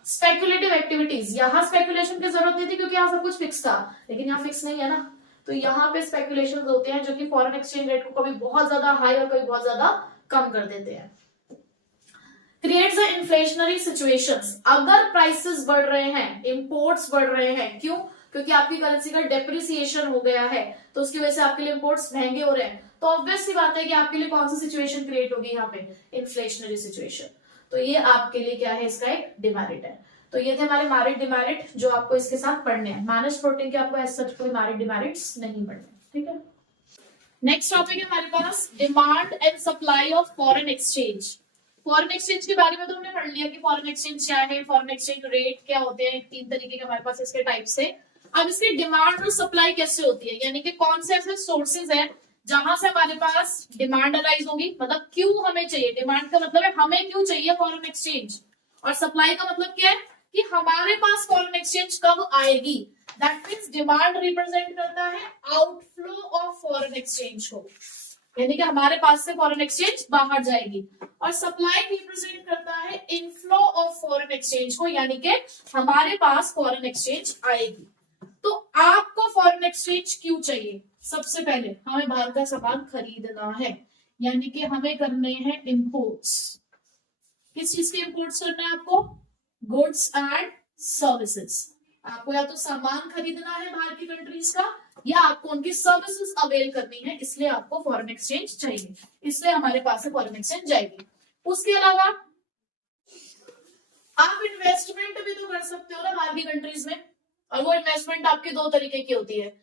स्पेकुलेटिव एक्टिविटीज, यहाँ स्पेकुलेशन की जरूरत नहीं थी क्योंकि यहाँ सब कुछ फिक्स था, लेकिन यहाँ फिक्स नहीं है ना, तो यहाँ पे स्पेकुलेशन होते हैं जो कि फॉरेन एक्सचेंज रेट को कभी बहुत ज्यादा हाई और कभी बहुत ज्यादा कम कर देते हैं। क्रिएट्स इन्फ्लेशनरी सिचुएशंस, अगर प्राइसेस बढ़ रहे हैं, इंपोर्ट्स बढ़ रहे हैं, क्यों? क्योंकि आपकी करेंसी का डेप्रिसिएशन हो गया है, तो उसकी वजह से आपके लिए इंपोर्ट्स महंगे हो रहे हैं, तो ऑब्वियस सी बात है कि आपके लिए कौन सी सिचुएशन क्रिएट होगी यहाँ पे? Inflationary situation. तो ये आपके लिए क्या है? इसका एक डिमेरिट है। तो ये थे हमारे मेरिट डिमेरिट जो आपको इसके साथ पढ़ने हैं। मैनेज फ्लोटिंग के आपको ऐसा कोई मेरिट डिमेरिट्स नहीं पढ़ने। ठीक है, नेक्स्ट टॉपिक है हमारे पास demand and supply of foreign exchange. Foreign exchange के बारे में तो हमने पढ़ लिया कि फॉरेन एक्सचेंज क्या है, फॉरेन एक्सचेंज रेट क्या होते हैं, 3 तरीके के हमारे पास इसके टाइप से। अब इसकी डिमांड और सप्लाई कैसे होती है, यानी कि कौन से ऐसे सोर्सेज हैं जहां से हमारे पास डिमांड अराइज होगी, मतलब क्यों हमें चाहिए, डिमांड का मतलब है हमें क्यों चाहिए फॉरेन एक्सचेंज, और सप्लाई का मतलब क्या है कि हमारे पास फॉरेन एक्सचेंज कब आएगी। दैट मींस डिमांड रिप्रेजेंट करता है आउटफ्लो ऑफ फॉरेन एक्सचेंज को, यानी कि हमारे पास से फॉरेन एक्सचेंज बाहर जाएगी। और सप्लाई रिप्रेजेंट करता है इनफ्लो ऑफ फॉरेन एक्सचेंज को, यानी कि हमारे पास फॉरेन एक्सचेंज आएगी। तो आपको फॉरेन एक्सचेंज क्यों चाहिए? सबसे पहले हमें बाहर का सामान खरीदना है, यानी कि हमें करने हैं इंपोर्ट्स। किस चीज के इंपोर्ट्स करना है आपको? Goods and services. आपको या तो सामान खरीदना है बाहर की कंट्रीज का, या आपको उनकी सर्विसेज अवेल करनी है, इसलिए आपको फॉरेन एक्सचेंज चाहिए, इसलिए हमारे पास से फॉरेन एक्सचेंज जाएगी। उसके अलावा आप इन्वेस्टमेंट भी तो कर सकते हो ना बाहर की कंट्रीज में, और वो इन्वेस्टमेंट आपकी दो तरीके की होती है।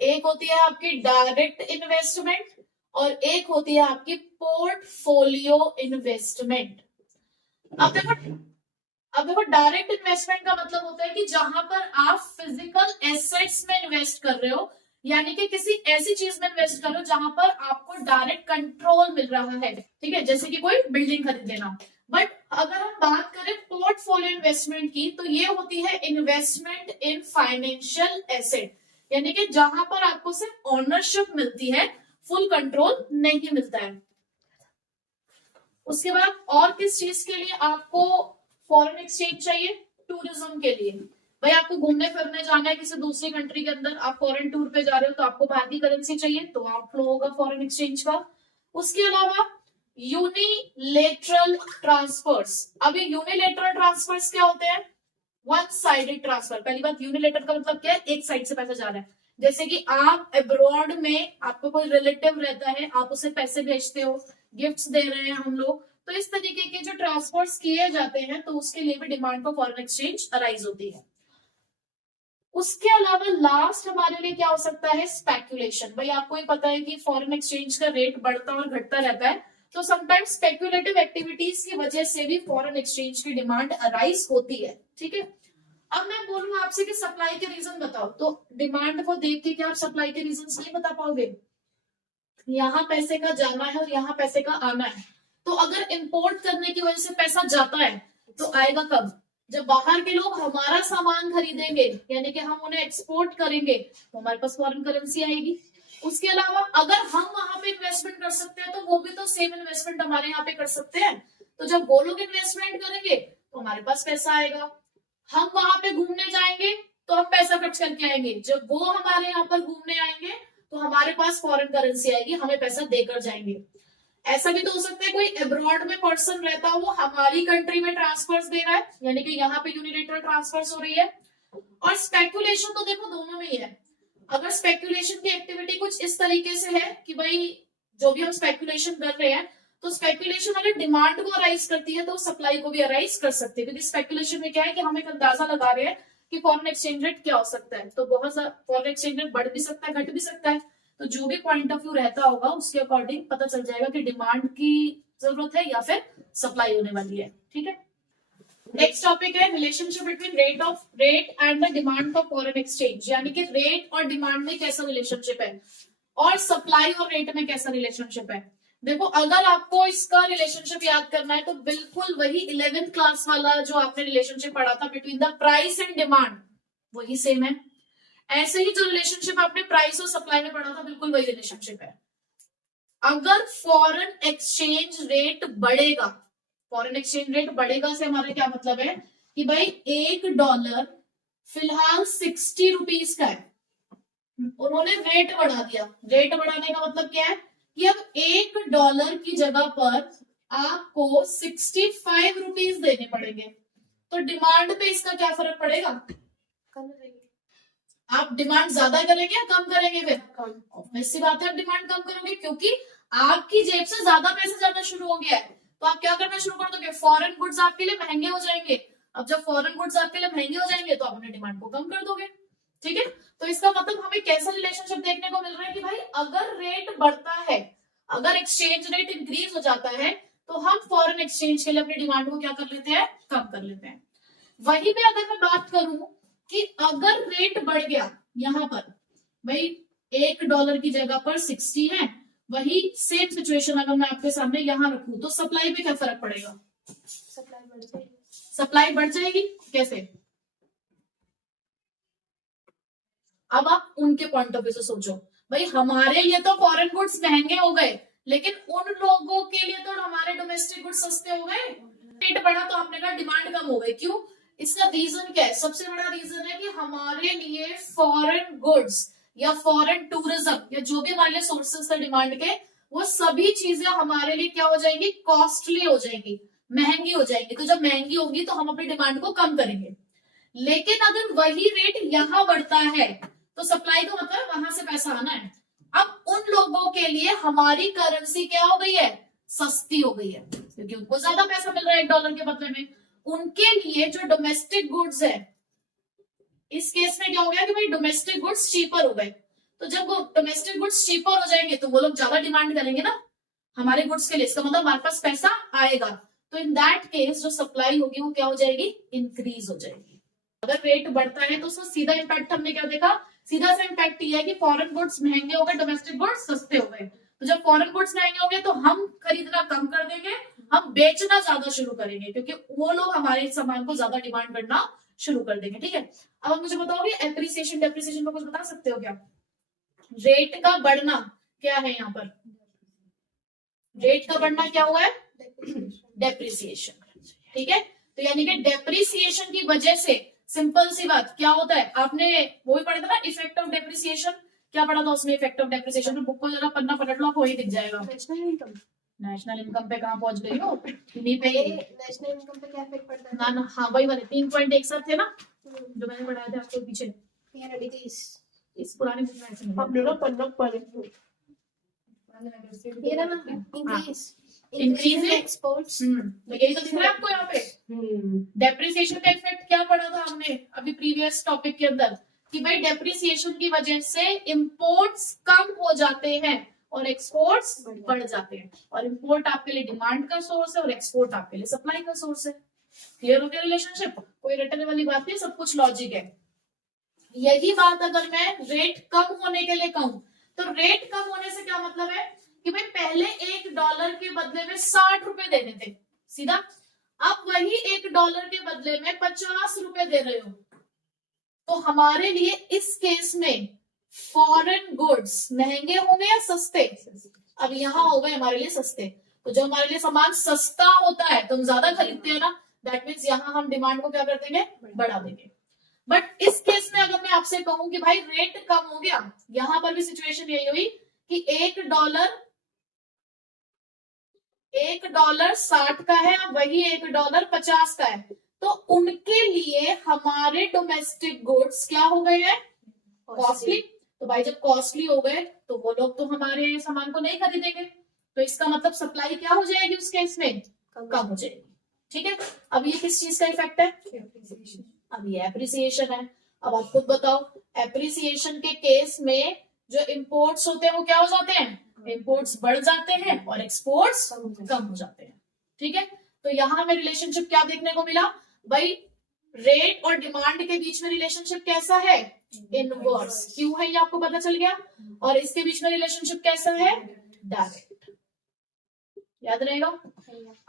एक होती है आपकी डायरेक्ट इन्वेस्टमेंट और एक होती है आपकी पोर्टफोलियो इन्वेस्टमेंट। अब देखो डायरेक्ट इन्वेस्टमेंट का मतलब होता है कि जहां पर आप फिजिकल एसेट्स में इन्वेस्ट कर रहे हो, यानी कि किसी ऐसी चीज में इन्वेस्ट कर रहे हो जहां पर आपको डायरेक्ट कंट्रोल मिल रहा है, ठीक है, जैसे कि कोई बिल्डिंग खरीद लेना। बट अगर हम बात करें पोर्टफोलियो इन्वेस्टमेंट की, तो ये होती है इन्वेस्टमेंट इन फाइनेंशियल एसेट, यानी कि जहां पर आपको सिर्फ ओनरशिप मिलती है, फुल कंट्रोल नहीं मिलता है। उसके बाद और किस चीज के लिए आपको फॉरेन एक्सचेंज चाहिए? टूरिज्म के लिए। भाई आपको घूमने फिरने जाना है किसी दूसरी कंट्री के अंदर, आप फॉरेन टूर पे जा रहे हो, तो आपको बाहर की करेंसी चाहिए, तो आउटफ्लो होगा फॉरेन एक्सचेंज का। उसके अलावा यूनिलेटरल ट्रांसफर्स। अभी यूनिलेटरल ट्रांसफर्स क्या होते हैं? One sided transfer. पहली बात, यूनिलेटरल का मतलब क्या है? एक साइड से पैसा जा रहा है। जैसे कि आप अब्रॉड में आपको कोई रिलेटिव रहता है, आप उसे पैसे भेजते हो, गिफ्ट्स दे रहे हैं हम लोग, तो इस तरीके के जो ट्रांसफर्स किए जाते हैं, तो उसके लिए भी demand for foreign exchange arise होती है। उसके अलावा लास्ट हमारे लिए क्या हो सकता है? स्पेकुलेशन। भाई आपको ही पता है कि फॉरेन एक्सचेंज का रेट बढ़ता और घटता रहता है, तो समटाइम्स स्पेकुलेटिव एक्टिविटीज की वजह से भी फॉरेन एक्सचेंज की डिमांड अराइज होती है, ठीक है। अब मैं बोलूं आपसे कि सप्लाई के रीजन बताओ, तो डिमांड को देख के क्या आप सप्लाई के रीजन नहीं बता पाओगे? यहाँ पैसे का जाना है और यहाँ पैसे का आना है, तो अगर इंपोर्ट करने की वजह से पैसा जाता है, तो आएगा कब? जब बाहर के लोग हमारा सामान खरीदेंगे, यानी कि हम उन्हें एक्सपोर्ट करेंगे, तो हमारे पास फॉरेन करेंसी आएगी। उसके अलावा अगर हम वहां पे इन्वेस्टमेंट कर सकते हैं, तो वो भी तो सेम इन्वेस्टमेंट हमारे यहाँ पे कर सकते हैं, तो जब वो लोग इन्वेस्टमेंट करेंगे तो हमारे पास पैसा आएगा। हम वहां पे घूमने जाएंगे तो हम पैसा खर्च करके आएंगे, जब वो हमारे यहाँ पर घूमने आएंगे तो हमारे पास फॉरेन करेंसी आएगी, हमें पैसा देकर जाएंगे। ऐसा भी तो हो सकता है कोई अब्रॉड में पर्सन रहता हो, वो हमारी कंट्री में ट्रांसफर्स दे रहा है, यानी कि यहाँ पे यूनिलेटरल ट्रांसफर्स हो रही है। और स्पेकुलेशन तो देखो दोनों में ही है। अगर स्पेकुलेशन की एक्टिविटी कुछ इस तरीके से है कि भाई जो भी हम स्पेकुलेशन कर रहे हैं, तो स्पेकुलेशन अगर डिमांड को अराइज करती है, तो सप्लाई को भी अराइज कर सकती है, क्योंकि स्पेकुलेशन में क्या है कि हम एक अंदाजा लगा रहे हैं कि फॉरेन एक्सचेंज रेट क्या हो सकता है, तो बहुत फॉरेन एक्सचेंज रेट बढ़ भी सकता है, घट भी सकता है, तो जो भी पॉइंट ऑफ व्यू रहता होगा उसके अकॉर्डिंग पता चल जाएगा कि डिमांड की जरूरत है या फिर सप्लाई होने वाली है, ठीक है। नेक्स्ट टॉपिक है relationship between rate and the demand for foreign exchange, यानी कि रेट और डिमांड में कैसा रिलेशनशिप है और सप्लाई और रेट में कैसा रिलेशनशिप है। देखो अगर आपको इसका रिलेशनशिप याद करना है, तो बिल्कुल वही 11th क्लास वाला जो आपने रिलेशनशिप पढ़ा था between the price and demand, वही सेम है। ऐसे ही जो रिलेशनशिप आपने प्राइस और सप्लाई में पढ़ा था, बिल्कुल वही रिलेशनशिप है। अगर फॉरेन एक्सचेंज रेट बढ़ेगा, फॉरेन एक्सचेंज रेट बढ़ेगा से हमारा क्या मतलब है कि भाई $1 फिलहाल 60 रुपीज का है, उन्होंने रेट बढ़ा दिया। रेट बढ़ाने का मतलब क्या है कि अब $1 की जगह पर आपको 65 रुपीज देने पड़ेंगे, तो डिमांड पे इसका क्या फर्क पड़ेगा? कम रहेगी। आप डिमांड ज्यादा करेंगे या कम करेंगे? फिर ऑब्वियस सी बात है, आप डिमांड कम करोगे, क्योंकि आपकी जेब से ज्यादा पैसे जाना शुरू हो गया है, तो आप क्या करना शुरू कर दोगे? फॉरेन गुड्स आपके लिए महंगे हो जाएंगे। अब जब फॉरेन गुड्स आपके लिए महंगे हो जाएंगे, तो आप अपने डिमांड को कम कर दोगे, ठीक है। तो इसका मतलब हमें कैसा रिलेशनशिप देखने को मिल रहा है कि भाई अगर रेट बढ़ता है, अगर एक्सचेंज रेट इंक्रीज हो जाता है, तो हम फॉरेन एक्सचेंज के लिए अपनी डिमांड को क्या कर लेते हैं? कम कर लेते हैं। वहीं पे अगर मैं बात करूं कि अगर रेट बढ़ गया, यहां पर भाई $1 की जगह पर 60 है, वही सेम सिचुएशन अगर मैं आपके सामने यहां रखूं, तो सप्लाई पे क्या फर्क पड़ेगा? सप्लाई बढ़ जाएगी। सप्लाई बढ़ जाएगी कैसे? अब आप उनके पॉइंट ऑफ व्यू से सोचो, भाई हमारे लिए तो फॉरेन गुड्स महंगे हो गए, लेकिन उन लोगों के लिए तो हमारे डोमेस्टिक गुड्स सस्ते हो गए, रेट बढ़ा तो आपने कहा डिमांड कम हो गई। क्यों? इसका रीजन क्या है? सबसे बड़ा रीजन है कि हमारे लिए फॉरेन गुड्स या फॉरेन टूरिज्म या जो भी हमारे लिए सोर्सेस है डिमांड के, वो सभी चीजें हमारे लिए क्या हो जाएंगी? कॉस्टली हो जाएंगी, महंगी हो जाएंगी। तो जब महंगी होंगी तो हम अपनी डिमांड को कम करेंगे। लेकिन अगर वही रेट यहाँ बढ़ता है तो सप्लाई का मतलब वहां से पैसा आना है। अब उन लोगों के लिए हमारी करेंसी क्या हो गई है? सस्ती हो गई है, क्योंकि उनको ज्यादा पैसा मिल रहा है $1 के बदले में। उनके लिए जो डोमेस्टिक गुड्स है, इस केस में क्या हो गया कि भाई डोमेस्टिक गुड्स चीपर हो गए। तो जब वो डोमेस्टिक गुड्स चीपर हो जाएंगे तो वो लोग ज्यादा डिमांड करेंगे ना हमारे गुड्स के लिए, इसका मतलब हमारे पास पैसा आएगा। तो इन दैट केस जो सप्लाई होगी वो क्या हो जाएगी? इंक्रीज हो जाएगी। अगर रेट बढ़ता है तो उसका सीधा इम्पैक्ट हमने क्या देखा? सीधा सा इम्पैक्ट ये है कि फॉरेन गुड्स महंगे हो गए, डोमेस्टिक गुड्स सस्ते हो गए। तो जब फॉरेन गुड्स महंगे हो गए तो हम खरीदना कम कर देंगे, हम बेचना ज्यादा शुरू करेंगे, क्योंकि वो लोग हमारे सामान को ज्यादा डिमांड करना शुरू कर देंगे। ठीक है, अब आप मुझे बताओगे एप्रिसिएशन डेप्रिसिएशन में कुछ बता सकते हो क्या? रेट का बढ़ना क्या है यहाँ पर? रेट का बढ़ना क्या हुआ है? डेप्रिसिएशन। ठीक है, तो यानी कि डेप्रिसिएशन की वजह से सिंपल सी बात क्या होता है, आपने वो भी पढ़ा था ना इफेक्ट ऑफ डेप्रिसिएशन। क्या पढ़ा था उसमें? इफेक्ट ऑफ डेप्रिसिएशन में बुक को जरा पन्ना पलट लो, आपको वही दिख जाएगा। नेशनल इनकम पे कहाँ पहुंच गई हो? इन्हीं पे नेशनल इनकम पे क्या इफेक्ट पड़ता है? ना ना, हाँ वही वाले 3 पॉइंट एक साथ थे ना जो मैंने पढ़ाया था आपको पीछे। इस पुरानी बुक में ऐसे नहीं हमने ना पन्ना पढ़े ये ना इंक्रीज इंक्रीज इन एक्सपोर्ट्स। तो यही तो दिख रहा है आपको यहाँ पे। डेप्रिसिएशन का इफेक्ट क्या पढ़ा था हमने अभी प्रीवियस टॉपिक के अंदर, कि भाई डेप्रिसिएशन की वजह से इंपोर्ट्स कम हो जाते हैं और एक्सपोर्ट्स बढ़ जाते हैं। और इंपोर्ट आपके लिए डिमांड का सोर्स है और एक्सपोर्ट आपके लिए सप्लाई का सोर्स है। क्लियर हो गया रिलेशनशिप? कोई रटने वाली बात नहीं, सब कुछ लॉजिक है। यही बात अगर मैं रेट कम होने के लिए कहूं, तो रेट कम होने से क्या मतलब है कि भाई पहले $1 के बदले में 60 रुपए देने थे सीधा, अब वही $1 के बदले में 50 रुपए दे रहे हो। तो हमारे लिए इस केस में फॉरेन गुड्स महंगे होंगे या सस्ते? अब यहाँ हो गए हमारे लिए सस्ते। तो जो हमारे लिए सामान सस्ता होता है तो हम ज्यादा खरीदते हैं ना, दैट मीन्स यहाँ हम डिमांड को क्या कर देंगे? बढ़ा देंगे। बट इस केस में अगर मैं आपसे कहूं कि भाई रेट कम हो गया, यहां पर भी सिचुएशन यही हुई कि $1 60 का है, अब वही $1 50 का है। तो उनके लिए हमारे डोमेस्टिक गुड्स क्या हो गए हैं? कॉस्टली। तो भाई जब कॉस्टली हो गए तो वो लोग तो हमारे सामान को नहीं खरीदेंगे, तो इसका मतलब सप्लाई क्या हो जाएगी उस केस में? कम हो जाएगी। ठीक है, अब ये किस चीज का इफेक्ट है? अब ये एप्रिसिएशन है। अब आप खुद बताओ, एप्रिसिएशन के केस में जो इंपोर्ट्स होते हैं वो क्या हो जाते हैं? इंपोर्ट्स बढ़ जाते हैं और एक्सपोर्ट्स कम हो जाते हैं। ठीक है, तो यहाँ हमें रिलेशनशिप क्या देखने को मिला? भाई रेट और डिमांड के बीच में रिलेशनशिप कैसा है? इनवर्स। क्यों है ये आपको पता चल गया। और इसके बीच में रिलेशनशिप कैसा है? डायरेक्ट। याद रहेगा।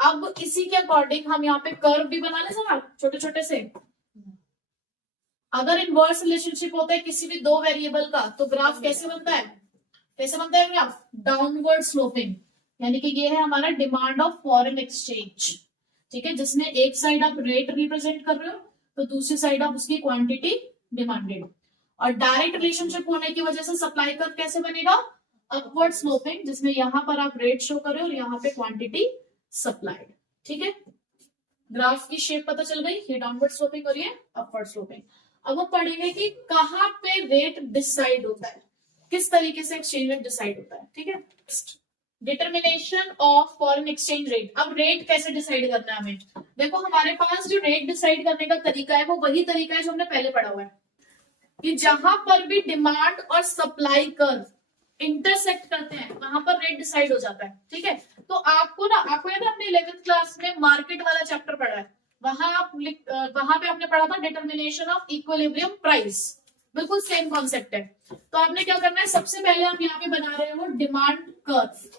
अब इसी के अकॉर्डिंग हम यहाँ पे कर्व भी बना ले सवाल छोटे छोटे से। अगर इनवर्स रिलेशनशिप होता है किसी भी दो वेरिएबल का, तो ग्राफ कैसे बनता है? कैसे बनता है ग्राफ? Downward sloping. यानी कि ये है हमारा डिमांड ऑफ फॉरेन एक्सचेंज। ठीक है, जिसमें एक साइड आप रेट रिप्रेजेंट कर रहे हो तो दूसरी साइड आप उसकी क्वांटिटी डिमांडेड। और डायरेक्ट रिलेशनशिप होने की वजह से सप्लाई कर्व कैसे बनेगा? अपवर्ड स्लोपिंग, जिसमें यहां पर आप रेट शो कर रहे हो और यहाँ पे क्वांटिटी सप्लाइड। ठीक है, ग्राफ की शेप पता चल गई, ये डाउनवर्ड स्लोपिंग और ये अपवर्ड स्लोपिंग। अब हम पढ़ेंगे कि कहाँ पे रेट डिसाइड होता है, किस तरीके से एक्सचेंज रेट डिसाइड होता है। ठीक है, determination of foreign exchange rate. अब रेट कैसे डिसाइड करना है हमें? देखो हमारे पास जो रेट डिसाइड करने का तरीका है वो वही तरीका है जो हमने पहले पढ़ा हुआ है, कि जहां पर भी डिमांड और सप्लाई कर्व इंटरसेक्ट करते हैं वहां पर रेट डिसाइड हो जाता है। ठीक है, तो आपको याद है हमने 11th क्लास में मार्केट वाला चैप्टर पढ़ा है, वहां पे आपने पढ़ा था डिटर्मिनेशन ऑफ इक्विलिब्रियम प्राइस। बिल्कुल सेम कॉन्सेप्ट है। तो आपने क्या करना है, सबसे पहले आप यहाँ पे बना रहे हो डिमांड कर्व।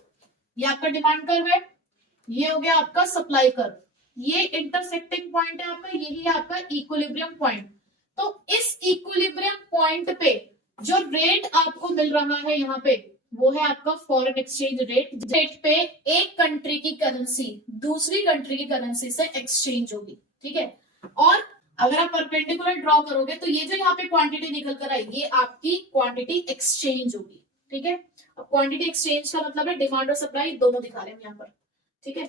ये आपका डिमांड कर्व है, ये हो गया आपका सप्लाई कर्व, ये इंटरसेक्टिंग पॉइंट है आपका, यही है आपका इक्विलिब्रियम पॉइंट। तो इस इक्विलिब्रियम पॉइंट पे जो रेट आपको मिल रहा है यहाँ पे, वो है आपका फॉरेन एक्सचेंज रेट। रेट पे एक कंट्री की करेंसी दूसरी कंट्री की करेंसी से एक्सचेंज होगी, ठीक है। और अगर आप परपेंडिकुलर ड्रॉ करोगे तो ये जो यहाँ पे क्वांटिटी निकल कर आई ये आपकी क्वांटिटी एक्सचेंज होगी, ठीक है। अब क्वांटिटी एक्सचेंज का मतलब है डिमांड और सप्लाई दोनों दिखा रहे हैं यहाँ पर, ठीक है।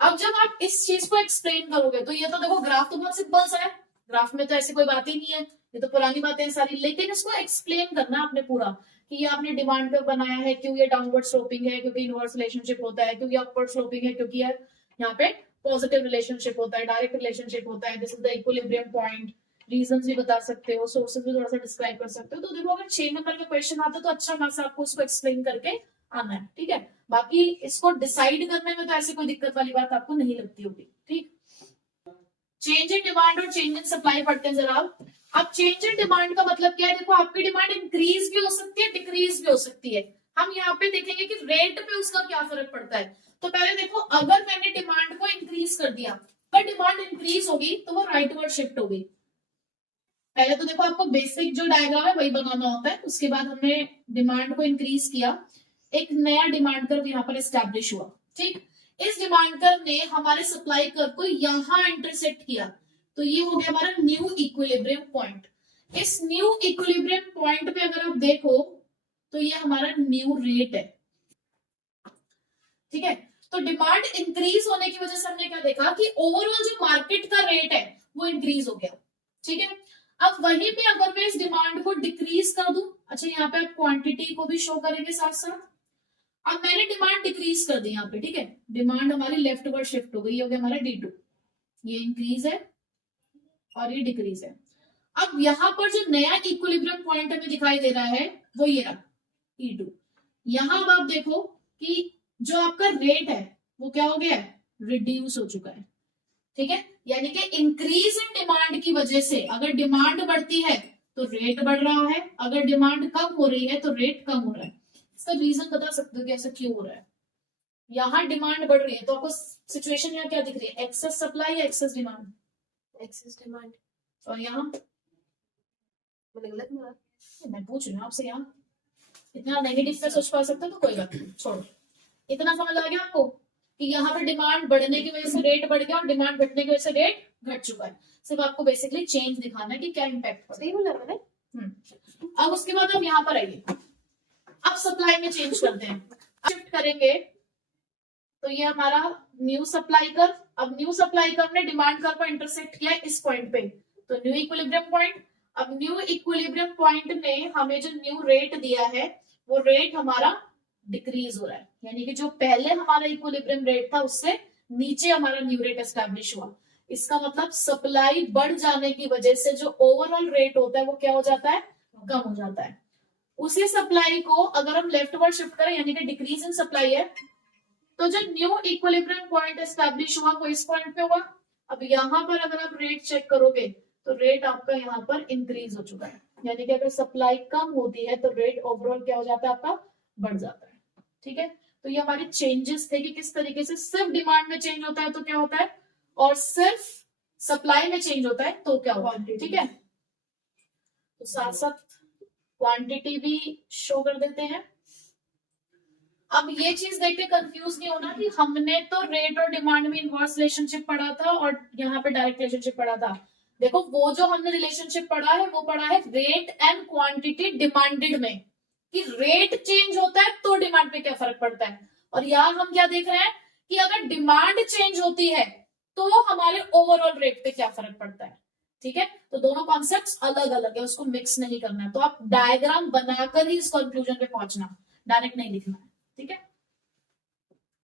अब जब आप इस चीज को एक्सप्लेन करोगे तो ये तो देखो ग्राफ तो बहुत सिंपल सा है, ग्राफ में तो ऐसी कोई बात ही नहीं है, ये तो पुरानी बातें हैं सारी, लेकिन इसको एक्सप्लेन करना आपने पूरा कि ये आपने डिमांड पे बनाया है, क्यों ये डाउनवर्ड स्लोपिंग है, क्योंकि इनवर्स रिलेशनशिप होता है, क्योंकि अपवर्ड स्लोपिंग है, क्योंकि यार यहाँ पे पॉजिटिव रिलेशनशिप होता है, डायरेक्ट रिलेशनशिप होता है, this is the equilibrium point. Reasons भी बता सकते हो, सोर्सेज भी थोड़ा सा डिस्क्राइब कर सकते हो। तो देखो अगर 6 नंबर का क्वेश्चन आता है तो अच्छा खासा आपको उसको एक्सप्लेन करके आना है, ठीक है। बाकी इसको डिसाइड करने में तो ऐसी कोई दिक्कत वाली बात आपको नहीं लगती होगी, ठीक। चेंज इन डिमांड और चेंज इन सप्लाई पढ़ते हैं जरा। अब चेंज इन डिमांड का मतलब क्या है, देखो आपकी डिमांड इंक्रीज भी हो सकती है, डिक्रीज भी हो सकती है। हम यहाँ पे देखेंगे कि रेट पे उसका क्या फर्क पड़ता है। तो पहले देखो अगर मैंने डिमांड को इंक्रीज कर दिया, पर डिमांड इंक्रीज होगी तो वो राइटवर्ड शिफ्ट होगी। पहले तो देखो आपको बेसिक जो डायग्राम है वही बनाना होता है, उसके बाद हमने डिमांड को इंक्रीज किया, एक नया डिमांड कर्व यहाँ पर एस्टैब्लिश हुआ, ठीक। इस डिमांड कर्व ने हमारे सप्लाई कर्व को यहां इंटरसेक्ट किया, तो ये हो गया हमारा न्यू इक्विलिब्रियम पॉइंट। इस न्यू इक्विलिब्रियम पॉइंट पे अगर आप देखो तो ये हमारा न्यू रेट है, ठीक है। तो डिमांड इंक्रीज होने की वजह से हमने क्या देखा कि ओवरऑल जो मार्केट का रेट है वो इंक्रीज हो गया, ठीक है। अब वहीं पे अगर मैं इस डिमांड को डिक्रीज कर दूं, अच्छा यहाँ पे आप क्वांटिटी को भी शो करेंगे साथ साथ। अब मैंने डिमांड डिक्रीज कर दी यहाँ पे, ठीक है, डिमांड हमारी लेफ्ट वर्ड शिफ्ट हो गई, ये हो गया हमारा D2, ये इंक्रीज है और ये डिक्रीज है। अब यहाँ पर जो नया इक्विलिब्रियम पॉइंट हमें दिखाई दे रहा है वो ये रहा E2। यहाँ अब आप देखो कि जो आपका रेट है वो क्या हो गया है, रिड्यूस हो चुका है, ठीक है। यानी कि इंक्रीज इन डिमांड की वजह से अगर डिमांड बढ़ती है तो रेट बढ़ रहा है, अगर डिमांड कम हो रही है तो रेट कम हो रहा है। इसका रीजन बता सकते हो कि ऐसा क्यों हो रहा है। यहाँ डिमांड बढ़ रही है तो आपको सिचुएशन यहाँ क्या दिख रही है, एक्सेस सप्लाई या एक्सेस डिमांड, एक्सेस डिमांड। और यहाँ मैंने गलत बोला। मैं पूछ रही हूँ आपसे, यहाँ इतना नेगेटिव पे सोच पा सकते हो तो कोई बात नहीं, छोड़ो। इतना समझ आ गया आपको कि यहाँ पर डिमांड बढ़ने की वजह से रेट बढ़ गया और डिमांड घटने की वजह से रेट घट चुका है। सिर्फ आपको बेसिकली चेंज दिखाना है कि क्या इम्पैक्ट सही बोला मैंने। अब उसके बाद हम यहाँ पर आइए, अब सप्लाई में चेंज करते हैं, शिफ्ट करेंगे तो ये हमारा न्यू सप्लाई कर्व। अब न्यू सप्लाई कर्व ने डिमांड कर्व को इंटरसेक्ट किया इस पॉइंट पे, तो न्यू इक्विलिब्रियम पॉइंट। अब न्यू इक्विलिब्रियम पॉइंट ने हमें जो न्यू रेट दिया है वो रेट हमारा डिक्रीज हो रहा है, यानी कि जो पहले हमारा इक्विलिब्रियम रेट था उससे नीचे हमारा न्यू रेट एस्टैब्लिश हुआ। इसका मतलब सप्लाई बढ़ जाने की वजह से जो ओवरऑल रेट होता है वो क्या हो जाता है, कम हो जाता है। उसी सप्लाई को अगर हम लेफ्ट वर्ड शिफ्ट करें यानी कि डिक्रीज इन सप्लाई है, तो जो न्यू इक्विलिब्रियम पॉइंट एस्टैब्लिश हुआ वो इस पॉइंट पे हुआ। अब यहाँ पर अगर आप रेट चेक करोगे तो रेट आपका यहाँ पर इंक्रीज हो चुका है, यानी कि अगर सप्लाई कम होती है तो रेट ओवरऑल क्या हो जाता है, आपका बढ़ जाता है, ठीक है। तो ये हमारे चेंजेस थे कि किस तरीके से सिर्फ डिमांड में चेंज होता है तो क्या होता है, और सिर्फ सप्लाई में चेंज होता है तो क्या होता है, ठीक है। तो साथ साथ क्वांटिटी भी शो कर देते हैं। अब ये चीज देख के कंफ्यूज नहीं होना कि हमने तो रेट और डिमांड में इनवर्स रिलेशनशिप पढ़ा था और यहाँ पे डायरेक्ट रिलेशनशिप पढ़ा था। देखो वो जो हमने रिलेशनशिप पढ़ा है वो पढ़ा है रेट एंड क्वांटिटी डिमांडेड में, कि रेट चेंज होता है तो डिमांड पे क्या फर्क पड़ता है। और यहाँ हम क्या देख रहे हैं कि अगर डिमांड चेंज होती है तो हमारे ओवरऑल रेट पे क्या फर्क पड़ता है, ठीक है। तो दोनों कॉन्सेप्ट्स अलग अलग है, उसको मिक्स नहीं करना है। तो आप डायग्राम बनाकर ही इस कंक्लूजन पे पहुंचना, डायरेक्ट नहीं लिखना है।